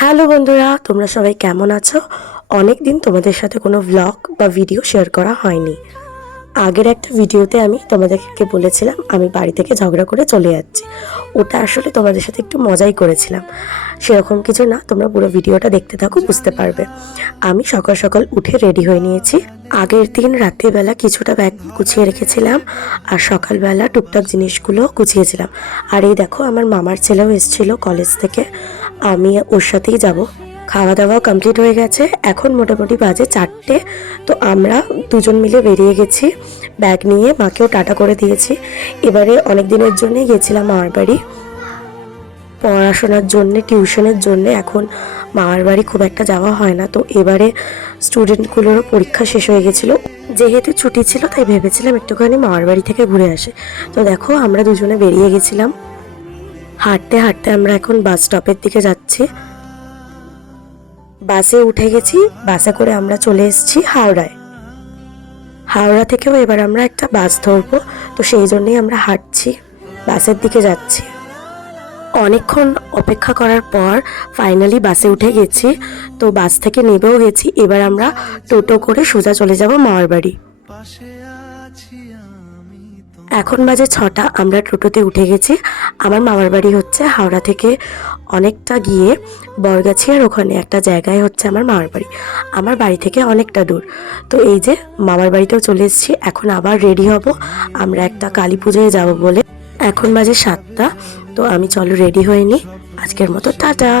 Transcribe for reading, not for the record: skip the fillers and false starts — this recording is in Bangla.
হ্যালো বন্ধুরা, তোমরা সবাই কেমন আছো? অনেক দিন তোমাদের সাথে কোনো ব্লগ বা ভিডিও শেয়ার করা হয়নি। আগের একটা ভিডিওতে আমি তোমাদেরকে বলেছিলাম আমি বাড়ি থেকে ঝগড়া করে চলে যাচ্ছি। ওটা আসলে তোমাদের সাথে একটু মজাই করেছিলাম, সেরকম কিছু না। তোমরা পুরো ভিডিওটা দেখতে থাকো, বুঝতে পারবে। আমি সকাল সকাল উঠে রেডি হয়ে নিয়েছি। আগের দিন রাত্রিবেলা কিছুটা ব্যাগ গুছিয়ে রেখেছিলাম, আর সকালবেলা টুকটাক জিনিসগুলো গুছিয়েছিলাম। আর এই দেখো, আমার মামার ছেলেও এসেছিল কলেজ থেকে, আমি ওর সাথেই যাব। খাওয়া দাওয়া কমপ্লিট হয়ে গেছে, এখন মোটামুটি বাজে 4টে। তো আমরা দুজন মিলে বেরিয়ে গেছি ব্যাগ নিয়ে, মাকেও টাটা করে দিয়েছি। এবারে অনেক দিনের জন্যই গেছিলাম মামার বাড়ি পড়াশোনার জন্যে, টিউশনের জন্যে। এখন মামার বাড়ি খুব একটা যাওয়া হয় না। তো এবারে স্টুডেন্টগুলোরও পরীক্ষা শেষ হয়ে গেছিলো, যেহেতু ছুটি ছিল তাই ভেবেছিলাম একটুখানি মামার বাড়ি থেকে ঘুরে আসে। তো দেখো, আমরা দুজনে বেরিয়ে গেছিলাম। হাঁটতে হাঁটতে আমরা এখন বাস স্টপের দিকে যাচ্ছি। বাসে উঠে গেছি, বাসে করে আমরা চলে এসেছি হাওড়ায়। হাওড়া থেকেও এবার আমরা একটা বাস ধরবো, তো সেই জন্যই আমরা হাঁটছি, বাসের দিকে যাচ্ছি। অনেকক্ষণ অপেক্ষা করার পর ফাইনালি বাসে উঠে গেছি। তো বাস থেকে নেমেও গেছি, এবার আমরা টোটো করে সোজা চলে যাব মামার বাড়ি। এখন বাজে 6টা, আমরা টোটোতে উঠে গেছি। আমার মামার বাড়ি হচ্ছে হাওড়া থেকে অনেকটা গিয়ে বরগাছিয়ার ওখানে একটা জায়গায় হচ্ছে আমার মামার বাড়ি। আমার বাড়ি থেকে অনেকটা দূর। তো এই যে মামার বাড়িতেও চলে এসেছি। এখন আবার রেডি হব, আমরা একটা কালী পুজোয় যাব বলে। এখন বাজে 7টা, তো আমি চলো রেডি হয়ে নিই। আজকের মতো টাটা।